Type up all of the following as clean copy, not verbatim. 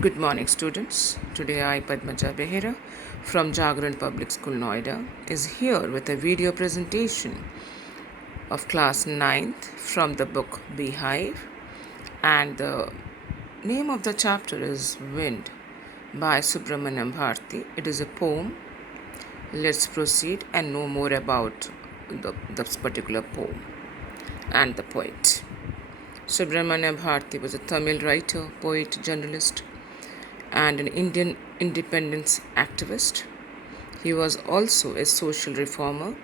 Good morning, students. Today I, Padmaja Behera from Jagran Public School, Noida, is here with a video presentation of class 9th from the book Beehive, and the name of the chapter is Wind by Subramaniam Bharti. It is a poem. Let's proceed and know more about this particular poem and the poet. Subramaniam Bharti was a Tamil writer, poet, journalist, and an Indian independence activist. He was also a social reformer.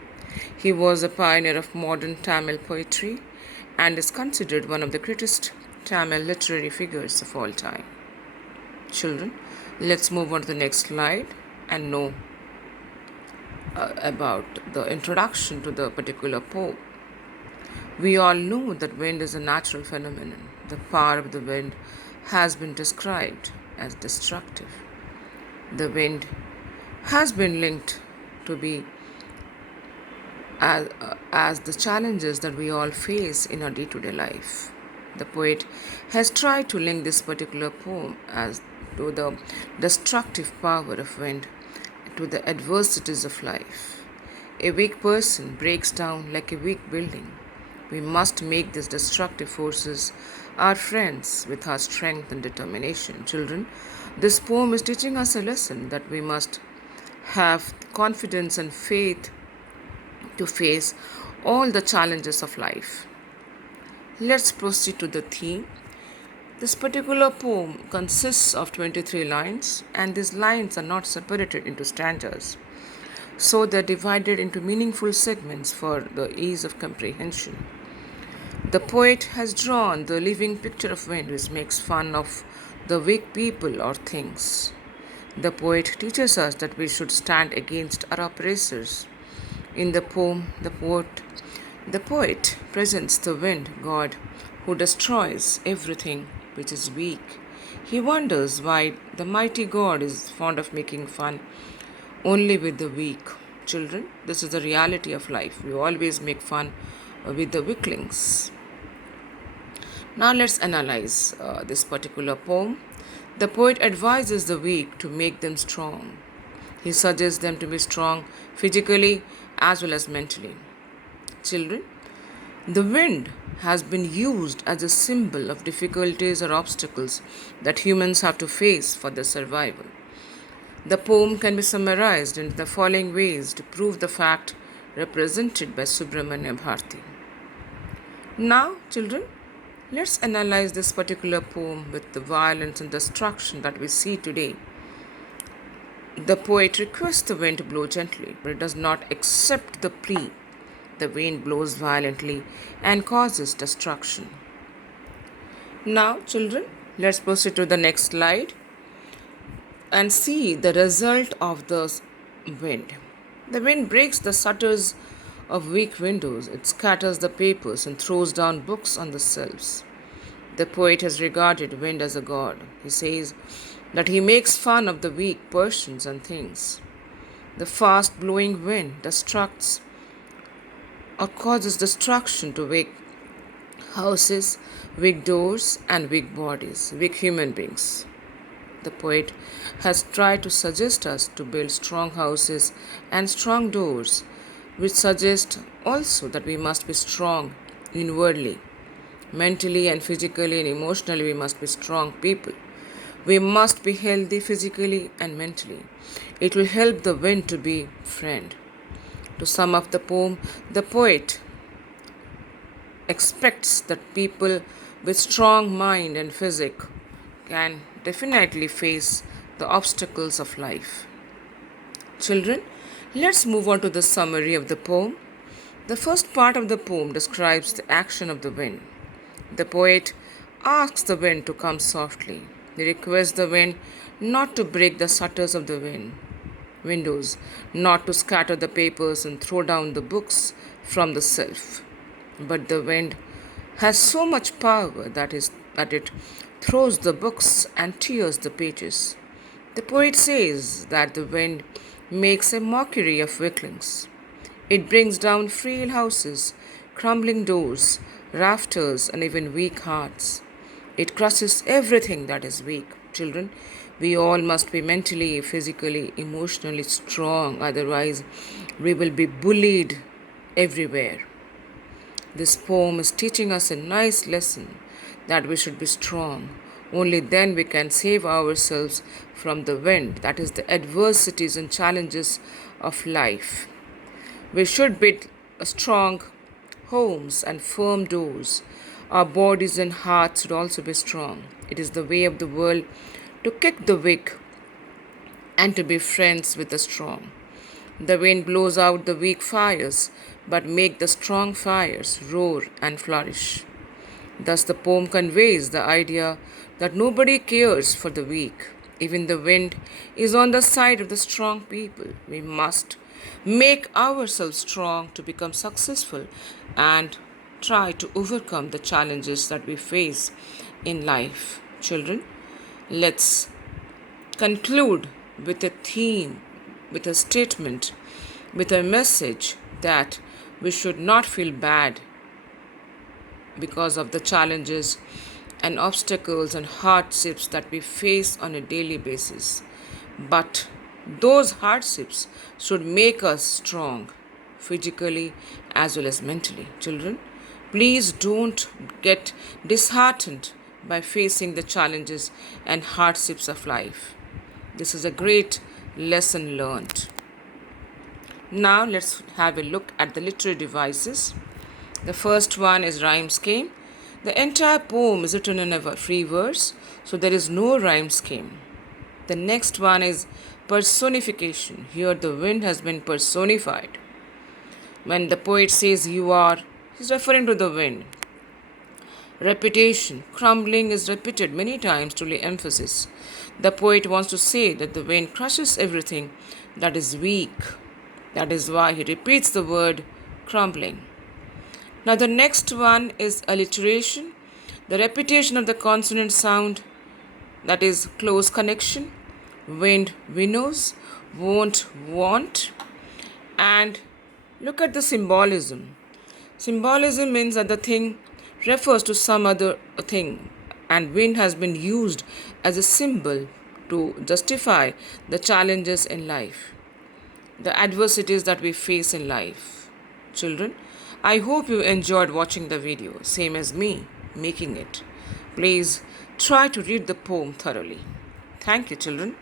He was a pioneer of modern Tamil poetry and is considered one of the greatest Tamil literary figures of all time. Children, let's move on to the next slide and know about the introduction to the particular poem. We all know that wind is a natural phenomenon. The power of the wind has been described as destructive. The wind has been linked to be as the challenges that we all face in our day-to-day life. The poet has tried to link this particular poem as to the destructive power of wind to the adversities of life. A weak person breaks down like a weak building. We must make these destructive forces our friends with our strength and determination. Children, this poem is teaching us a lesson that we must have confidence and faith to face all the challenges of life. Let's proceed to the theme. This particular poem consists of 23 lines, and these lines are not separated into stanzas. So they're divided into meaningful segments for the ease of comprehension. The poet has drawn the living picture of wind which makes fun of the weak people or things. The poet teaches us that we should stand against our oppressors. In the poem, the poet presents the wind god who destroys everything which is weak. He wonders why the mighty god is fond of making fun only with the weak. Children, this is the reality of life. We always make fun with the weaklings. Now let's analyze this particular poem. The poet advises the weak to make them strong. He suggests them to be strong physically as well as mentally. Children, the wind has been used as a symbol of difficulties or obstacles that humans have to face for their survival. The poem can be summarized in the following ways to prove the fact represented by Subramania Bharti. Now, children, let's analyze this particular poem with the violence and destruction that we see today. The poet requests the wind to blow gently, but it does not accept the plea. The wind blows violently and causes destruction. Now, children, let's proceed to the next slide and see the result of the wind. The wind breaks the shutters of weak windows. It scatters the papers and throws down books on the shelves. The poet has regarded wind as a god. He says that he makes fun of the weak persons and things. The fast blowing wind destructs or causes destruction to weak houses, weak doors, and weak bodies, weak human beings. The poet has tried to suggest us to build strong houses and strong doors, which suggest also that we must be strong inwardly. Mentally and physically and emotionally, we must be strong people. We must be healthy physically and mentally. It will help the wind to be friend. To sum up the poem, the poet expects that people with strong mind and physique can definitely face the obstacles of life. Children, let's move on to the summary of the poem. The first part of the poem describes the action of the wind. The poet asks the wind to come softly. He requests the wind not to break the shutters of the windows, not to scatter the papers and throw down the books from the shelf. But the wind has so much power that it throws the books and tears the pages. The poet says that the wind makes a mockery of weaklings. It brings down frail houses, crumbling doors, rafters, and even weak hearts. It crushes everything that is weak. Children, we all must be mentally, physically, emotionally strong, otherwise, we will be bullied everywhere. This poem is teaching us a nice lesson that we should be strong. Only then we can save ourselves from the wind, that is, the adversities and challenges of life. We should build strong homes and firm doors. Our bodies and hearts should also be strong. It is the way of the world to kick the weak and to be friends with the strong. The wind blows out the weak fires, but make the strong fires roar and flourish. Thus, the poem conveys the idea that nobody cares for the weak. Even the wind is on the side of the strong people. We must make ourselves strong to become successful and try to overcome the challenges that we face in life. Children, let's conclude with a theme, with a statement, with a message that we should not feel bad because of the challenges and obstacles and hardships that we face on a daily basis. But those hardships should make us strong, physically as well as mentally. Children, please don't get disheartened by facing the challenges and hardships of life. This is a great lesson learned. Now let's have a look at the literary devices. The first one is rhyme scheme. The entire poem is written in a free verse, so there is no rhyme scheme. The next one is personification. Here the wind has been personified. When the poet says you are, he's referring to the wind. Repetition. Crumbling is repeated many times to lay emphasis. The poet wants to say that the wind crushes everything that is weak. That is why he repeats the word crumbling. Now the next one is alliteration. The repetition of the consonant sound, that is close connection. Wind, winnows, won't, want. And look at the symbolism. Symbolism means that the thing refers to some other thing, and wind has been used as a symbol to justify the challenges in life, the adversities that we face in life. Children, I hope you enjoyed watching the video, same as me making it. Please try to read the poem thoroughly. Thank you, children.